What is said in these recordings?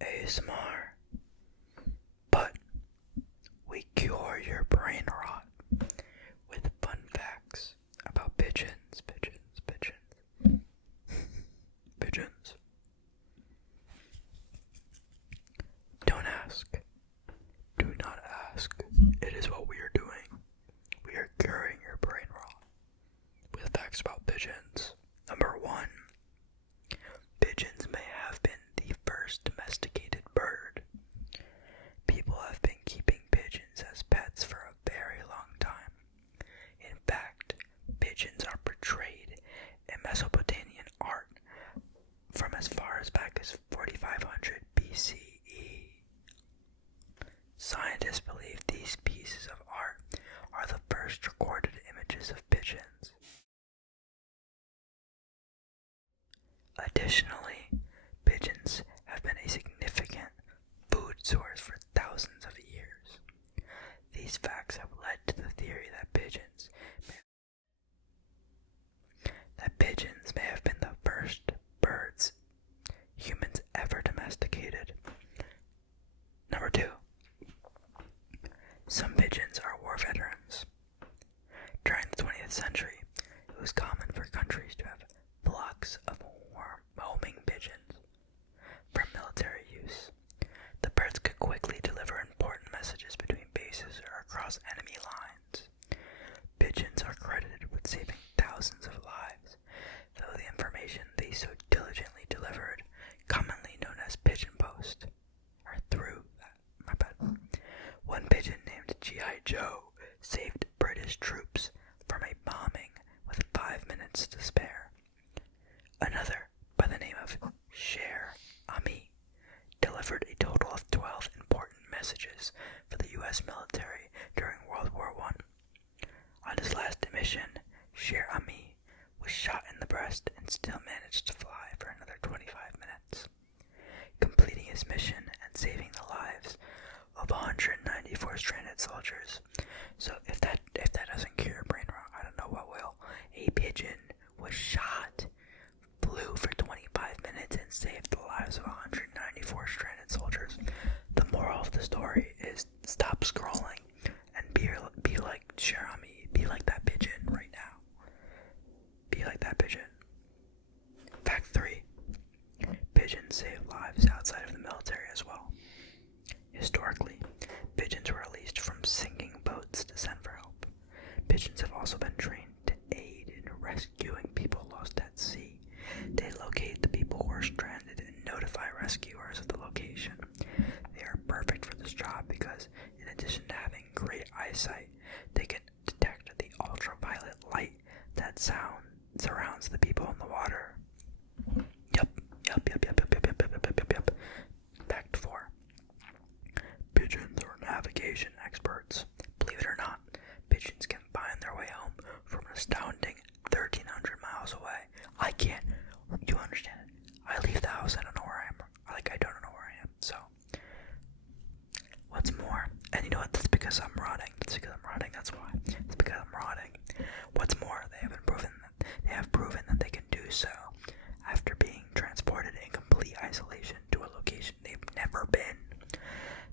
ASMR, but we cure your brain rot with fun facts about pigeons, pigeons. Don't ask. Do not ask. It is what we are doing. We are curing your brain rot with facts about pigeons. Number 1. Pigeons may have been the first domesticated bird. People have been keeping pigeons as pets for a very long time. In fact, pigeons are portrayed in Mesopotamian art from as far as back as 4500 BCE. Scientists believe these pieces of art are the first recorded images of pigeons. Additionally, pigeons have been a significant food source for thousands of years. These facts have led to the theory that pigeons may have been the first birds humans ever domesticated. Number 2. Some pigeons are war veterans. During the 20th century, it was common for countries to have flocks of homing pigeons for military use. The birds could quickly deliver important messages between bases or across enemy lines. Pigeons are credited with saving thousands of lives, though the information they so diligently delivered, commonly known as pigeon post, or through that. One pigeon named G.I. Joe saved British troops from a bombing with 5 minutes to spare. Another, by the name of Cher Ami, delivered a total of 12 important messages for the U.S. military during World War I. On his last mission, Cher Ami was shot in the breast and still managed to fly for another 25 minutes, completing his mission and saving the lives of 194 stranded soldiers. So if that doesn't cure brain rot, I don't know what will. A pigeon was shot, flew for 25 minutes, and saved the lives of 194 stranded soldiers. The moral of the story is stop scrolling and be like Jeremy. Be like that pigeon right now. Be like that pigeon. Fact 3. Pigeons save lives outside of the military as well. Historically, pigeons were released from sinking boats to send for help. Pigeons have also been trained to aid in rescuing people lost at sea. They locate the people who are stranded and notify rescuers of the location. They are perfect for this job because, in addition to having great eyesight, they can detect the ultraviolet light that surrounds the people in the water. Yep. Fact 4. Pigeons are navigation experts. Believe it or not, pigeons can find their way home from an astounding 1,300 miles away. I can't. You understand it? I leave the house, I don't know where I am. I don't know where I am. So, what's more, and you know what? That's because I'm rotting. That's why. It's because I'm rotting. What's more, they have proven that they can do so after being transported in complete isolation to a location they've never been.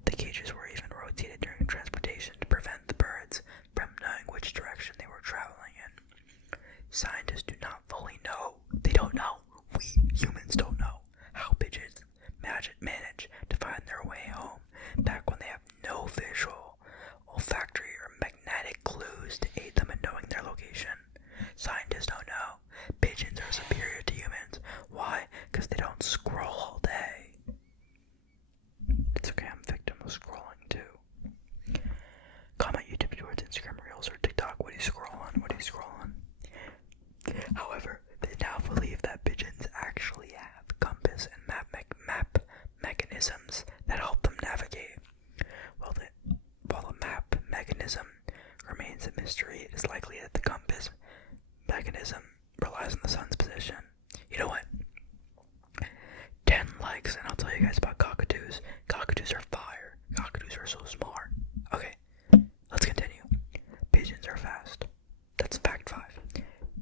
The cages were even rotated during transportation to prevent the birds from knowing which direction they were traveling in. Scientists do not fully know. They don't know. We humans don't know how pigeons manage to find their way home back when they have no visual, olfactory, or magnetic clues to aid them in knowing their location. Scientists don't know. Pigeons are superior to humans. Why? Because they don't scroll all day. It's okay, I'm a victim of scrolling too. Comment YouTube towards Instagram Reels or TikTok. What do you scroll on? However, they now believe that pigeons actually have compass and map mechanisms that help them navigate. While the map mechanism remains a mystery, it is likely that the compass mechanism relies on the sun's position. You know what? 10 likes and I'll tell you guys about cockatoos. Cockatoos are fire. Cockatoos are so smart. Okay, let's continue. Pigeons are fast. That's fact 5.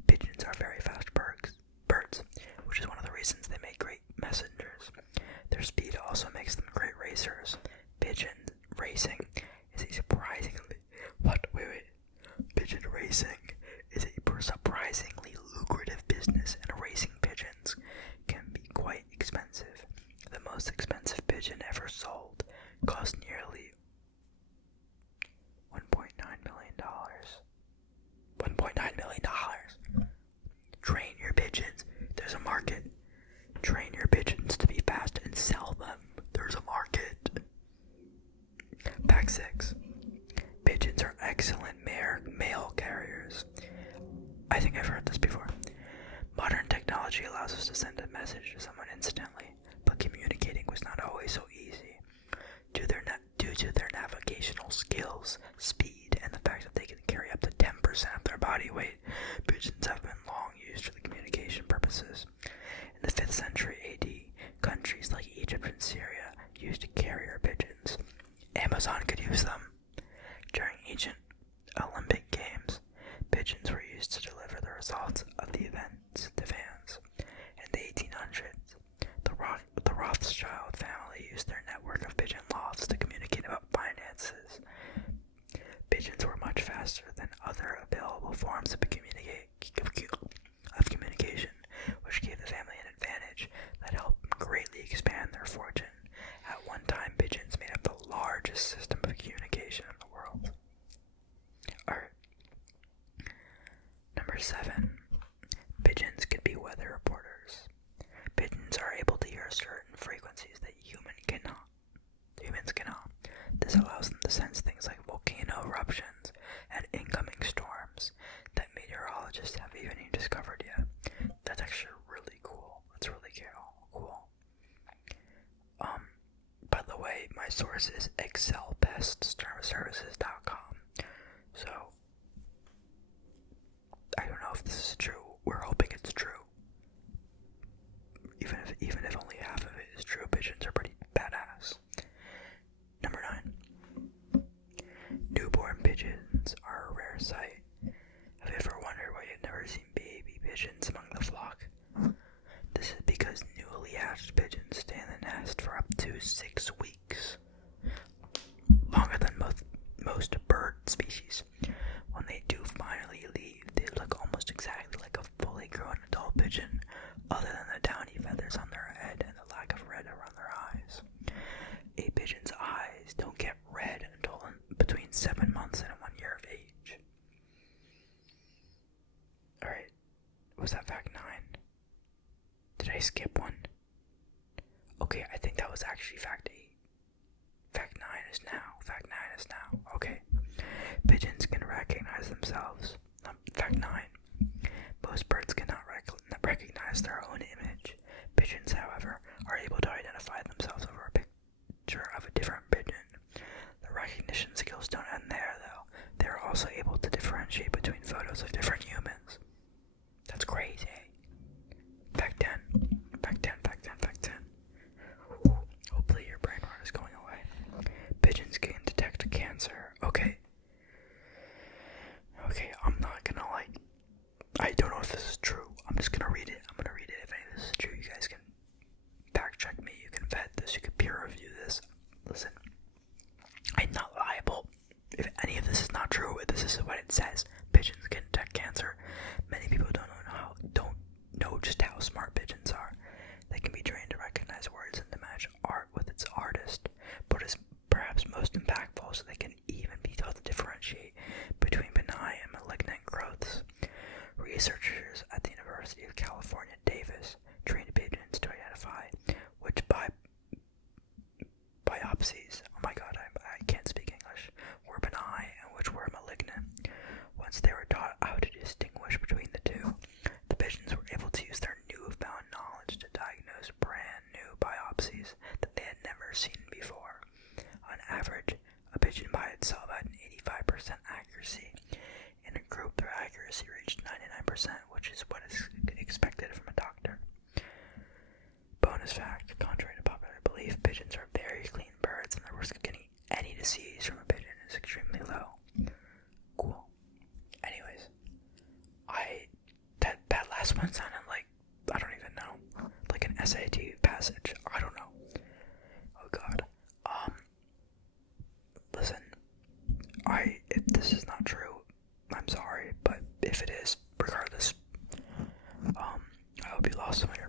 Pigeons are very fast birds, which is one of the reasons they make great messengers. Their speed also makes them great racers. Pigeon racing is a surprisingly Pigeon racing is a surprisingly lucrative business, and racing pigeons can be quite expensive. The most expensive pigeon ever sold cost nearly $1.9 million. $1.9 million. Train your pigeons. There's a market. Train your pigeons to be fast and sell them. There's a market. Fact 6. Pigeons are excellent mail carriers. I think I've heard this before. Modern technology allows us to send a message to someone instantly, but communicating was not always so easy. Due to their navigational skills, speed, and the fact that they can carry up to 10% of their body weight, pigeons have been long used for the communication purposes. In the 5th century AD, countries like Egypt and Syria used carrier pigeons. Amazon could use them. During ancient Olympic Games, pigeons were used to deliver the results of the events to fans. In the 1800s, the Rothschild family used their network of pigeon lofts to communicate about finances. Pigeons were much faster than other available forms of communication, which gave the family an advantage that helped greatly expand their fortune. At one time, pigeons made up the largest system of communication in the world. Alright. Number 7. Pigeons can be weather reporters. Pigeons are able to hear certain frequencies that humans cannot. This allows them to sense things like volcano eruptions and incoming storms that meteorologists haven't even discovered yet. That's actually really cool. That's really cool. By the way, my source is excelpestservices.com. So, I don't know if this is true. We're hoping it's true. Even if only half of it is true, pigeons are pretty badass. Number 9. Newborn pigeons are a rare sight. Have you ever wondered why you've never seen baby pigeons among the flock? This is because newly hatched pigeons stay in the nest for up to 6 weeks. Longer than most bird species. When they do finally leave, they look almost exactly like a fully grown adult pigeon, other than the downy feathers on their head and the lack of red around their eyes. A pigeon's eyes don't get red until between 7 months and 1 year of age. Alright, was that fact 9? Did I skip one? Okay, I think that was actually fact 8. Fact 9 is now. Okay. Pigeons can recognize themselves. Fact 9. Most birds cannot recognize their own image. Pigeons, however, are able to identify themselves over a picture of a different pigeon. The recognition skills don't end there, though. They are also able to differentiate between photos of different humans. That's crazy. Fact 10. Hopefully your brain rot is going away. Pigeons can detect cancer. Okay, I'm not gonna I don't know if this is true. I'm just gonna read it. If any of this is true, you guys can fact check me. You can vet this. You can peer review this. Listen, I'm not liable if any of this is not true. This is what it says. Pigeons can detect cancer. Many people don't know just how smart pigeons are. They can be trained to recognize words and to match art with its artist, but is perhaps most impactful, so they can even be taught to differentiate between benign and malignant growths. Researchers at the University of California, Davis trained pigeons to identify which biopsies, oh my god, I can't speak English, were benign and which were malignant. Once they were taught how to distinguish between the two, the pigeons were able to use their newfound knowledge to diagnose brand new biopsies that they had never seen before. On average, a pigeon by itself had an 85% accuracy. In a group, their accuracy reached 99%, which is what is expected from a doctor. Bonus fact, contrary to popular belief, pigeons are very clean birds and the risk of getting any disease from a pigeon is extremely low. Cool. Anyways, that last one sounded like, I don't even know, like an SAT passage. I don't know. awesome when you're